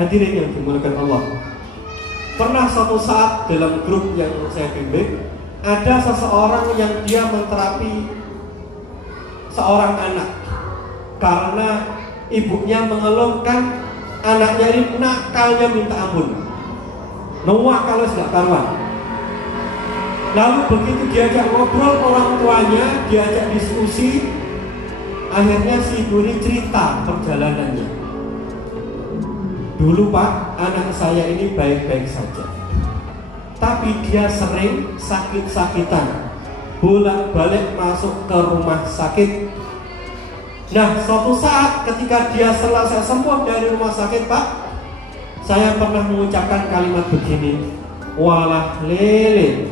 hadirin yang dimuliakan Allah, pernah suatu saat dalam grup yang saya bimbing, ada seseorang yang dia menterapi seorang anak karena ibunya mengeluhkan anaknya ini nakalnya minta ampun, kalau tidak karuan. Lalu begitu diajak ngobrol orang tuanya, diajak diskusi, akhirnya si ibu ini cerita perjalanannya. Dulu Pak, anak saya ini baik-baik saja, tapi dia sering sakit-sakitan, bolak-balik masuk ke rumah sakit. Nah, suatu saat ketika dia selesai sembuh dari rumah sakit Pak, saya pernah mengucapkan kalimat begini, walah lele,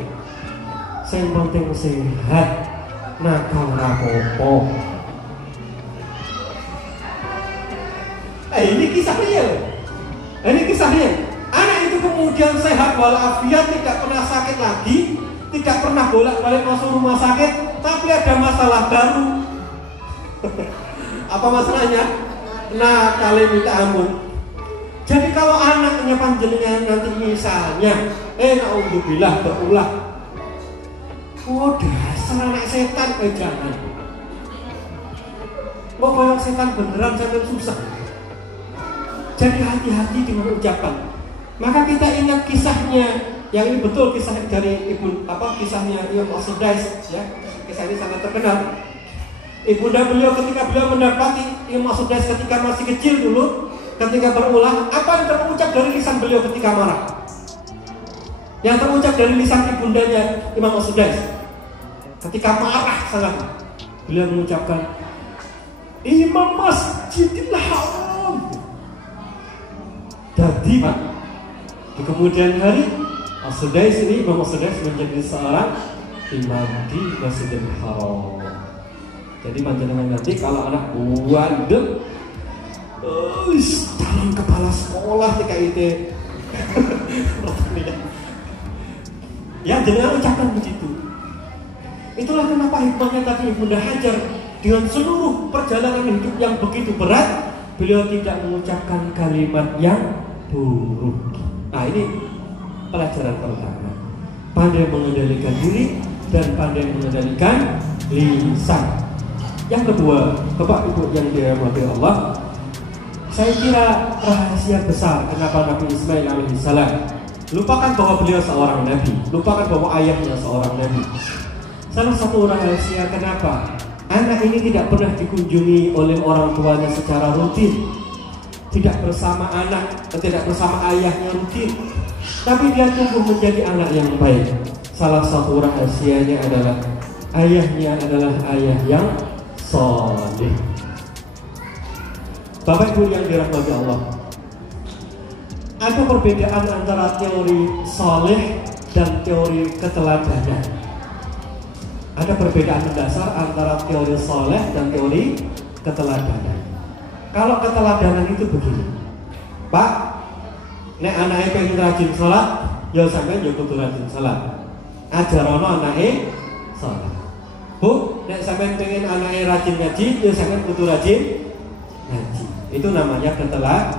sing penting sehat, nakal rapopo. Ini kisah real. Ini kisah real. Anak itu kemudian sehat walafiat, tidak pernah sakit lagi, tidak pernah bolak-balik masuk rumah sakit, tapi ada masalah baru. Apa masalahnya? Nah, kalian minta ampun. Jadi kalau anaknya panjenengan nanti misalnya, naudzubillah berulah, oh dasar anak setan, jangan. Kok kalau setan beneran sampai susah. Jadi hati-hati dengan ucapan. Maka kita ingat kisahnya, yang ini betul kisah dari kisahnya Imam As-Sudais, ya. Kisah ini sangat terkenal. Ibunda beliau ketika beliau mendapati Imam As-Sudais ketika masih kecil dulu, ketika berulah, apa yang terucap dari lisan beliau ketika marah? Yang terucap dari lisan ibundanya Imam As-Sudais ketika marah sangat, beliau mengucapkan, Imam Masjidil Haram. Jadi Pak, di kemudian hari As-Sudais ini, Imam As-Sudais menjadi seorang imam di Masjidil Haram. Jadi panjenengan nanti kalau anak bandel, dalam kepala sekolah TKIT, ya jangan ucapkan begitu. Itulah kenapa hikmahnya tadi Ibunda Hajar dengan seluruh perjalanan hidup yang begitu berat, beliau tidak mengucapkan kalimat yang buruk. Nah, ini pelajaran pertama. Pandai mengendalikan diri dan pandai mengendalikan lisan. Yang kedua, Bapak Ibu yang dirahmati Allah, saya kira rahasia besar kenapa Nabi Ismail alaihissalam, lupakan bahwa beliau seorang nabi, lupakan bahwa ayahnya seorang nabi. Salah satu rahasia kenapa anak ini tidak pernah dikunjungi oleh orang tuanya secara rutin, tidak bersama ayahnya rutin, tapi dia tumbuh menjadi anak yang baik. Salah satu rahasianya adalah ayahnya adalah ayah yang soleh. Bapak Ibu yang dirahmati Allah, ada perbedaan antara teori soleh dan teori keteladanan. Ada perbedaan mendasar antara teori soleh dan teori keteladanan. Kalau keteladanan itu begini, Pak, nek anaknya pengen rajin sholat, ya sampean ya kudu rajin sholat. Ajarono anaknya sholat. Bu, nek sampean pengen anaknya rajin ngaji, ya sampean kudu rajin ngaji. Itu namanya keteladanan.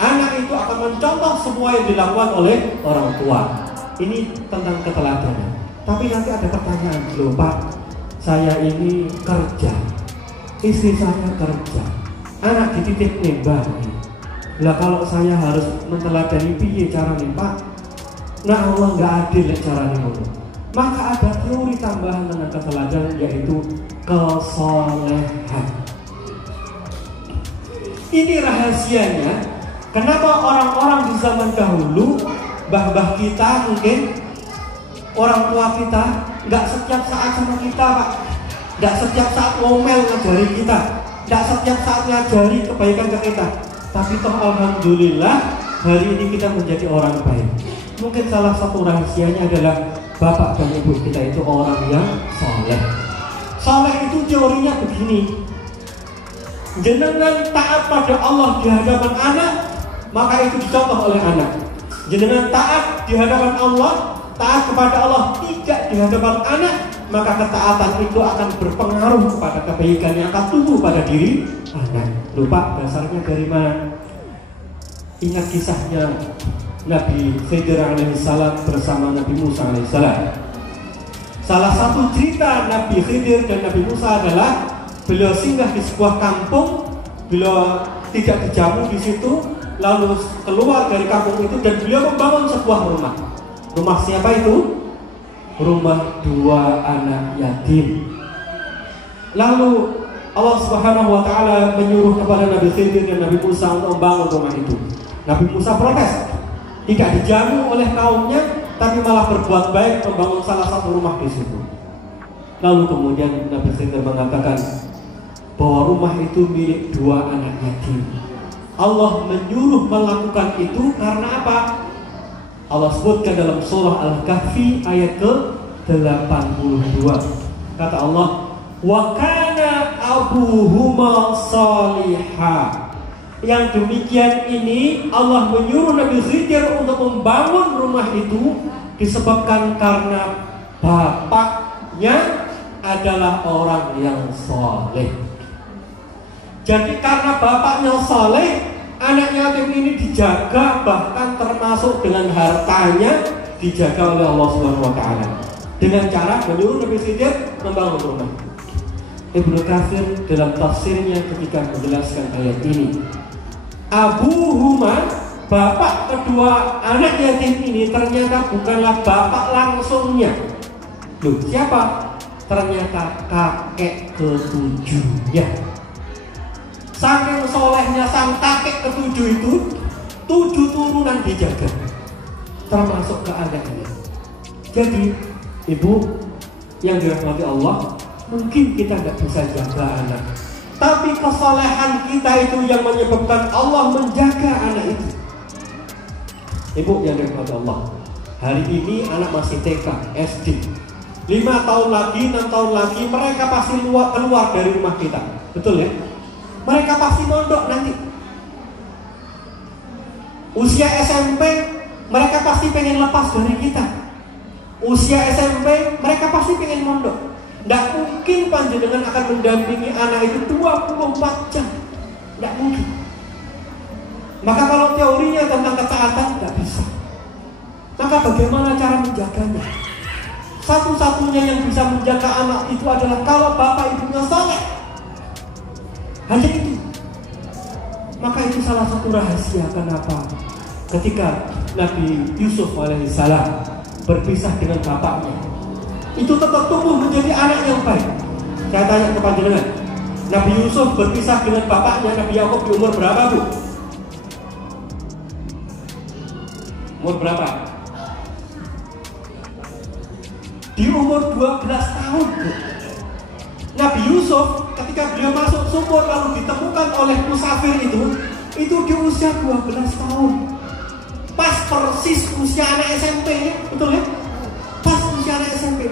Anak itu akan mencontoh semua yang dilakukan oleh orang tua. Ini tentang keteladanan. Tapi nanti ada pertanyaan, loh Pak, saya ini kerja, istri saya kerja, anak dititip nembak. Lah kalau saya harus meneladani piye caranya Pak? Nah Allah nggak adil caranya. Maka ada teori tambahan tentang keteladanan, yaitu kesolehan. Ini rahasianya. Kenapa orang-orang di zaman dahulu, mbah-mbah kita mungkin, orang tua kita, nggak setiap saat sama kita Pak, nggak setiap saat ngomel ngajari kita, nggak setiap saat ngajari kebaikan ke kita. Tapi toh alhamdulillah hari ini kita menjadi orang baik. Mungkin salah satu rahasianya adalah bapak dan ibu kita itu orang yang soleh. Soleh itu teorinya begini, jenengan taat pada Allah di hadapan anak, maka itu dicontoh oleh anak. Jenengan taat di hadapan Allah, taat kepada Allah tidak di hadapan anak, maka ketaatan itu akan berpengaruh kepada kebaikan yang akan tumbuh pada diri anak. Lupa dasarnya dari mana? Ingat kisahnya Nabi Khidir alaihissalam bersama Nabi Musa alaihissalam. Salah satu cerita Nabi Khidir dan Nabi Musa adalah beliau singgah di sebuah kampung, beliau tidak dijamu di situ, lalu keluar dari kampung itu dan beliau membangun sebuah rumah. Rumah siapa itu? Rumah dua anak yatim. Lalu Allah Subhanahu wa Ta'ala menyuruh kepada Nabi Khidir dan Nabi Musa untuk membangun rumah itu. Nabi Musa protes, tidak dijamu oleh kaumnya, tapi malah berbuat baik membangun salah satu rumah di situ. Lalu kemudian Nabi Khidir mengatakan bahwa rumah itu milik dua anak yatim. Allah menyuruh melakukan itu karena apa? Allah sebutkan dalam surah Al-Kahfi ayat ke-82. Kata Allah, wa kana abuhuma salihah. Yang demikian ini Allah menyuruh Nabi Khidir untuk membangun rumah itu disebabkan karena bapaknya adalah orang yang saleh. Jadi karena bapaknya saleh, anak yatim ini dijaga, bahkan termasuk dengan hartanya dijaga oleh Allah Subhanahu wa Ta'ala dengan cara menyuruh Nabi Khidir membangun rumah. Ibnu Katsir dalam tafsirnya ketika menjelaskan ayat ini, abuhuma, bapak kedua anak yatim ini ternyata bukanlah bapak langsungnya. Loh, siapa? Ternyata kakek ketujuhnya. Saking solehnya sang kakek ketujuh itu, 7 turunan dijaga, termasuk ke anaknya. Jadi ibu yang dirahmati Allah, mungkin kita tidak bisa jaga anak, tapi kesolehan kita itu yang menyebabkan Allah menjaga anak itu. Ibu yang dirahmati Allah, hari ini anak masih TK, SD, 5 tahun lagi, 6 tahun lagi mereka pasti keluar dari rumah kita. Betul ya? Mereka pasti mondok nanti. Usia SMP mereka pasti pengen lepas dari kita. Usia SMP mereka pasti pengen mondok. Tidak mungkin panjenengan akan mendampingi anak itu 24 jam. Tidak mungkin. Maka kalau teorinya tentang ketaatan tidak bisa. Maka bagaimana cara menjaganya? Satu-satunya yang bisa menjaga anak itu adalah kalau bapak ibunya saleh. Hanya itu. Maka itu salah satu rahasia kenapa ketika Nabi Yusuf alaihissalam berpisah dengan bapaknya, itu tetap tumbuh menjadi anak yang baik. Saya tanya kepada panjenengan, Nabi Yusuf berpisah dengan bapaknya Nabi Yakub di umur berapa, Bu? Umur berapa? Di umur 12 tahun, Bu. Nabi Yusuf ketika beliau masuk sumur lalu ditemukan oleh musafir itu di usia 12 tahun. Pas persis usia anak SMP, betul ya? Pas usia anak SMP.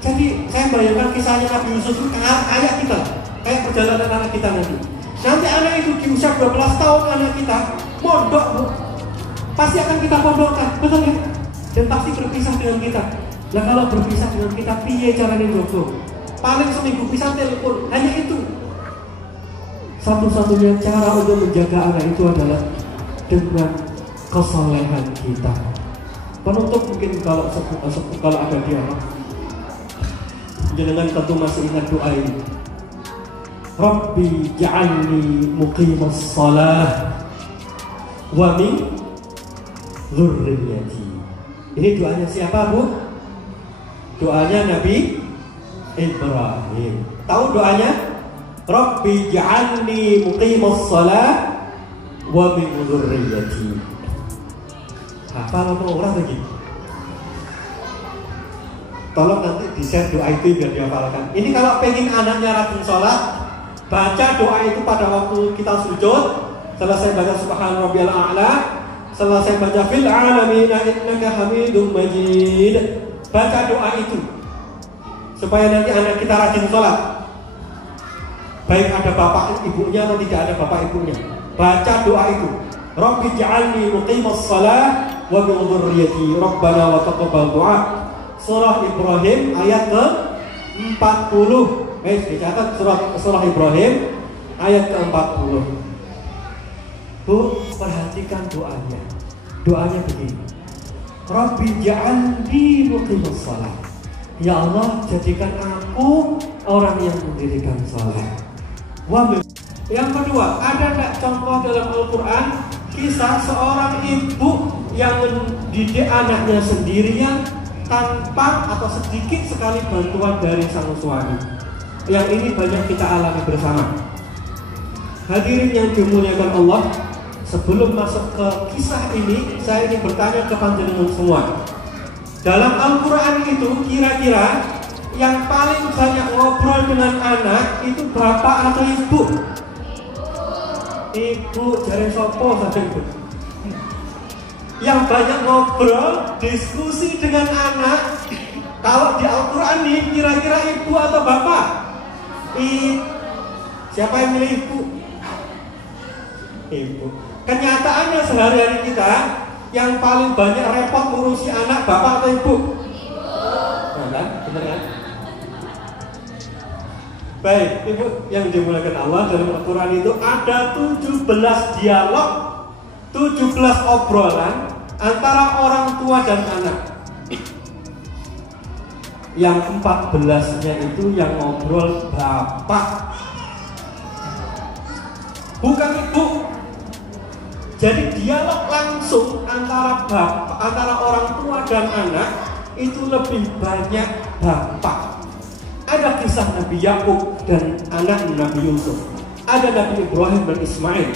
Jadi saya bayangkan kisahnya Nabi Yusuf itu kayak kita, kayak perjalanan anak kita nanti. Nanti anak itu di usia 12 tahun anak kita mondok, Bu. Pasti akan kita pondokkan, betul ya? Dan pasti berpisah dengan kita. Nah kalau berpisah dengan kita, piye caranya jogo? Paling seminggu bisa telepon, hanya itu. Satu-satunya cara untuk menjaga anak itu adalah dengan kesolehan kita. Penutup mungkin kalau ada dialog, jangan tentu masih ingat doa ini. Rabbi ja'alni muqimas shalah wa min dzurriyyati. Ini doanya siapa, Bu? Doanya Nabi Ibrahim. Tahu doanya? Rabbi ja'alni muqimas shalah wa min dzurriyyati. Hafal apa orang lagi? Tolong nanti di-share doa itu biar dihafalkan. Ini kalau pengen anaknya rajin sholat, baca doa itu pada waktu kita sujud. Selesai baca subhana rabbiyal a'la, selesai baca fil alamin innaka hamidum majid. Baca doa itu supaya nanti anak kita rajin sholat, baik ada bapak ibunya atau tidak ada bapak ibunya. Baca doa itu, Rabbi ja'alni muqimas shalah wa min dzurriyyati rabbana wa taqabbal du'a. Surah Ibrahim ayat ke-40. Dicatat surah Ibrahim ayat ke-40. Bu, perhatikan doanya. Doanya begini. Rabbi ja'alni muqimus shalah. Ya Allah, jadikan aku orang yang mendirikan salat. Yang kedua, ada nggak contoh dalam Al-Quran kisah seorang ibu yang mendidik anaknya sendirian tanpa atau sedikit sekali bantuan dari sang suami? Yang ini banyak kita alami bersama. Hadirin yang dimuliakan Allah, sebelum masuk ke kisah ini, saya ingin bertanya kepada panjenengan semua. Dalam Al-Quran itu kira-kira yang paling banyak ngobrol dengan anak itu bapak atau ibu? Ibu, jari sopo saja ibu. Yang banyak ngobrol, diskusi dengan anak, kalau di Al-Quran ini kira-kira ibu atau bapak? Siapa yang milih ibu? Ibu. Kenyataannya sehari-hari kita yang paling banyak repot ngurusi anak bapak atau ibu? Nah, kan? Benar kan? Baik, ibu yang dimuliakan Allah, dalam Al-Quran itu ada 17 dialog, 17 obrolan antara orang tua dan anak. Yang 14-nya itu yang ngobrol bapak, bukan ibu. Jadi dialog langsung antara orang tua dan anak itu lebih banyak bapak. Ada kisah Nabi Yakub dan anak Nabi Yusuf. Ada Nabi Ibrahim dan Ismail.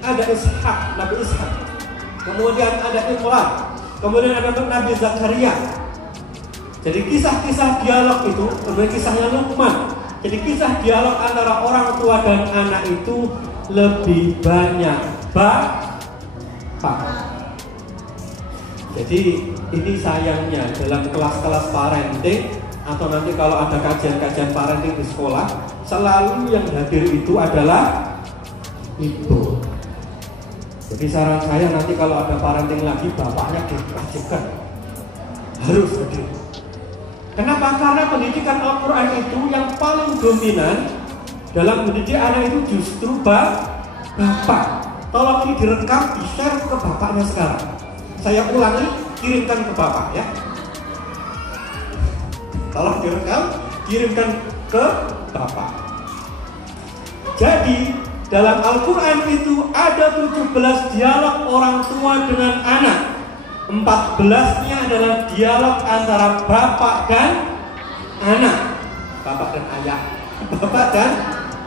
Ada Ishak, Nabi Ishak. Kemudian ada Imran. Kemudian ada Nabi Zakaria. Jadi kisah-kisah dialog itu, kemudian kisahnya Luqman. Jadi kisah dialog antara orang tua dan anak itu lebih banyak bapak. Jadi ini sayangnya dalam kelas-kelas parenting atau nanti kalau ada kajian-kajian parenting di sekolah, selalu yang hadir itu adalah ibu. Jadi saran saya nanti kalau ada parenting lagi, bapaknya diwajibkan harus hadir. Kenapa? Karena pendidikan Al-Quran itu yang paling dominan dalam mendidik anak itu justru bapak. Tolong ini direkam, di-share ke bapaknya sekarang. Saya ulangi, kirimkan ke bapak ya. Tolong direkam, kirimkan ke bapak. Jadi dalam Al-Quran itu ada 17 dialog orang tua dengan anak. 14-nya adalah dialog antara bapak dan anak. Bapak dan ayah, bapak dan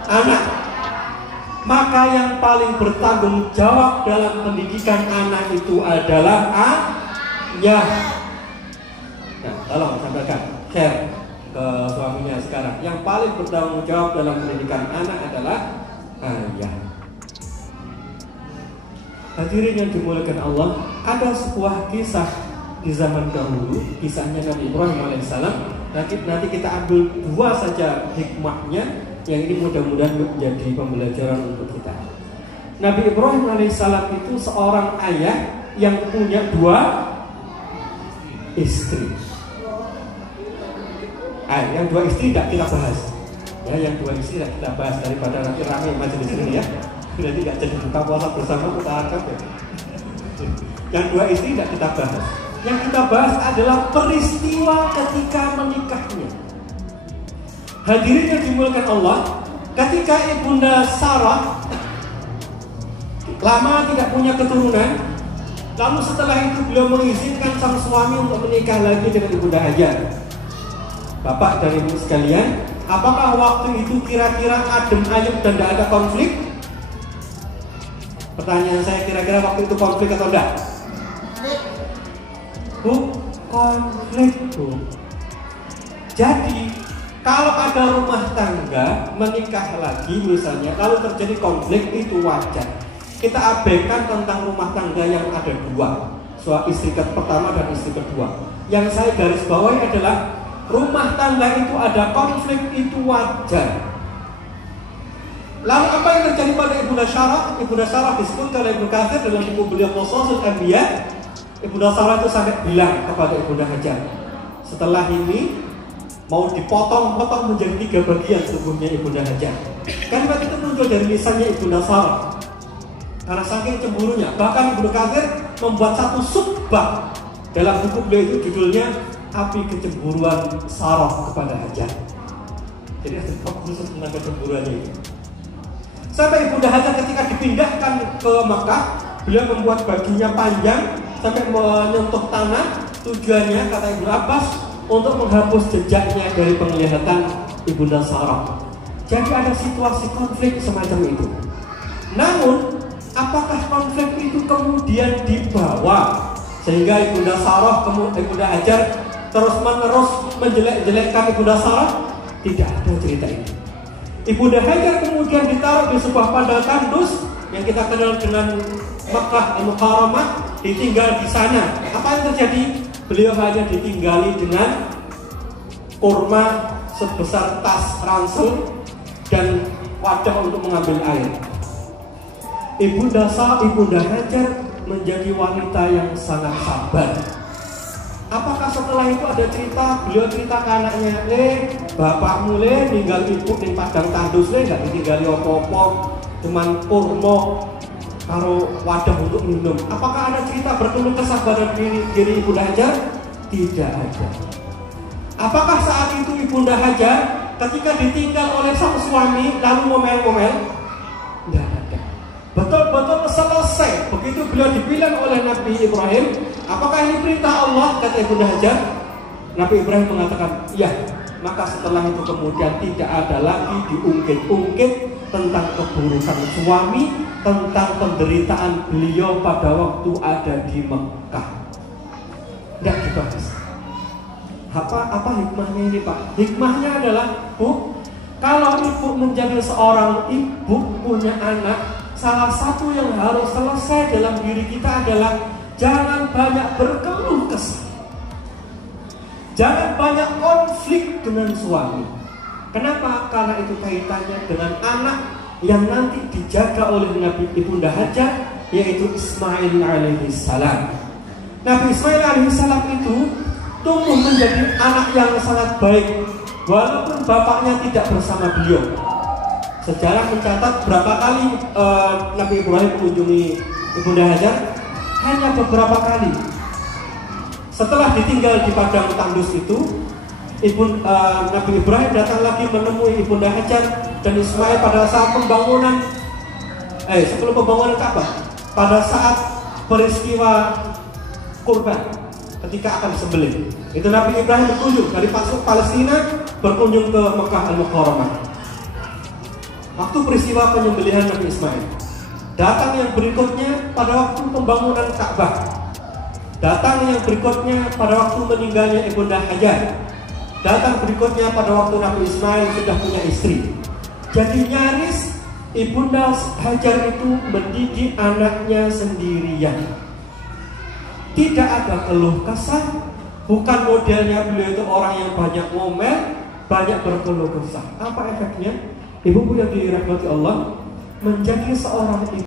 anak. Maka yang paling bertanggung jawab dalam pendidikan anak itu adalah ayah. Nah, tolong sampaikan, share ke suaminya sekarang. Yang paling bertanggung jawab dalam pendidikan anak adalah ayah. Hadirin yang dimuliakan Allah, ada sebuah kisah di zaman dahulu, kisahnya Nabi Ibrahim alaihissalam. Nanti kita ambil dua saja hikmahnya, yang ini mudah-mudahan menjadi pembelajaran untuk kita. Nabi Ibrahim alaihissalam itu seorang ayah yang punya 2 istri. Yang 2 istri tidak kita bahas. Ya, yang 2 istri tidak kita bahas daripada nanti ramai majelis ini ya. Nanti tidak jadi buka puasa bersama kita angkat ya. Yang 2 istri tidak kita bahas. Yang kita bahas adalah peristiwa ketika menikahnya. Hadirin yang dimuliakan Allah, ketika Ibunda Sarah lama tidak punya keturunan, lalu setelah itu beliau mengizinkan sang suami untuk menikah lagi dengan Ibunda Hajar. Bapak dan ibu sekalian, apakah waktu itu kira-kira adem ayem dan tidak ada konflik? Pertanyaan saya, kira-kira waktu itu konflik atau enggak? Konflik bu. Jadi kalau ada rumah tangga menikah lagi misalnya, kalau terjadi konflik itu wajar. Kita abaikan tentang rumah tangga yang ada 2, istri pertama dan istri kedua. Yang saya garis bawahi adalah rumah tangga itu ada konflik itu wajar. Lalu apa yang terjadi pada Ibunda Sarah? Ibunda Sarah disebutkan oleh Ibnu Katsir dalam buku beliau Qasasul Anbiya. Ibunda Sarah itu sampai bilang kepada Ibunda Hajar, setelah ini mau dipotong-potong menjadi 3 bagian tubuhnya Ibunda Hajar. Kalimat itu muncul dari lisannya Ibunda Sarah. Karena saking cemburunya, bahkan Ibnu Katsir membuat satu subbab dalam buku beliau itu judulnya Api Kecemburuan Sarah kepada Hajar. Jadi ada khusus tentang kecemburuannya itu. Sampai Ibunda Hajar ketika dipindahkan ke Mekah, beliau membuat bajunya panjang sampai menyentuh tanah. Tujuannya, kata Ibnu Abbas, untuk menghapus jejaknya dari penglihatan Ibunda Sarah. Jadi ada situasi konflik semacam itu. Namun, apakah konflik itu kemudian dibawa sehingga Ibunda Sarah, Ibunda Hajar terus-menerus menjelek-jelekkan Ibunda Sarah? Tidak ada cerita ini. Ibunda Hajar kemudian ditaruh di sebuah padang tandus yang kita kenal dengan Makkah Al-Mukarramah, ditinggal di sana. Apa yang terjadi? Beliau hanya ditinggali dengan kurma sebesar tas ransel dan wadah untuk mengambil air. Ibunda Hajar menjadi wanita yang sangat sabar. Apakah setelah itu ada cerita, beliau cerita ke anaknya, bapakmu ninggal ibu di padang tandus gak ditinggali opo-opo, cuman kurma karo wadah untuk minum. Apakah ada cerita berkeluh kesah pada diri Ibunda Hajar? Tidak ada. Apakah saat itu Ibunda Hajar ketika ditinggal oleh sang suami lalu ngomel-ngomel? Tidak ada. Betul-betul selesai. Begitu beliau dibilang oleh Nabi Ibrahim, apakah ini perintah Allah? Kata Ibunda Hajar. Nabi Ibrahim mengatakan, iya. Maka setelah itu kemudian tidak ada lagi diungkit-ungkit tentang keburukan suami, tentang penderitaan beliau pada waktu ada di Mekah. Tidak dibahas. Apa hikmahnya ini, Pak? Hikmahnya adalah, Bu, kalau ibu menjadi seorang ibu punya anak, salah satu yang harus selesai dalam diri kita adalah jangan banyak berkeluh kesah. Jangan banyak konflik dengan suami. Kenapa? Karena itu kaitannya dengan anak yang nanti dijaga oleh Nabi Ibunda Hajar, yaitu Ismail alaihissalam. Nabi Ismail alaihissalam itu tumbuh menjadi anak yang sangat baik, walaupun bapaknya tidak bersama beliau. Sejarah mencatat berapa kali Nabi Ibrahim mengunjungi Ibunda Hajar? Hanya beberapa kali. Setelah ditinggal di padang tandus itu, Nabi Ibrahim datang lagi menemui Ibunda Hajar dan Ismail pada saat pembangunan sebelum pembangunan Ka'bah, pada saat peristiwa kurban ketika akan disembelih. Itu Nabi Ibrahim berkunjung dari Palestina berkunjung ke Makkah Al-Mukarramah. Waktu peristiwa penyembelihan Nabi Ismail. Datang yang berikutnya pada waktu pembangunan Ka'bah. Datang yang berikutnya pada waktu meninggalnya Ibunda Hajar. Datang berikutnya pada waktu Nabi Ismail sudah punya istri. Jadi nyaris Ibunda Hajar itu mendidik anaknya sendirian. Tidak ada keluh kesah. Bukan modelnya beliau itu orang yang banyak ngomel, banyak berkeluh kesah. Apa efeknya? Ibu yang dirahmati Allah, menjadi seorang ibu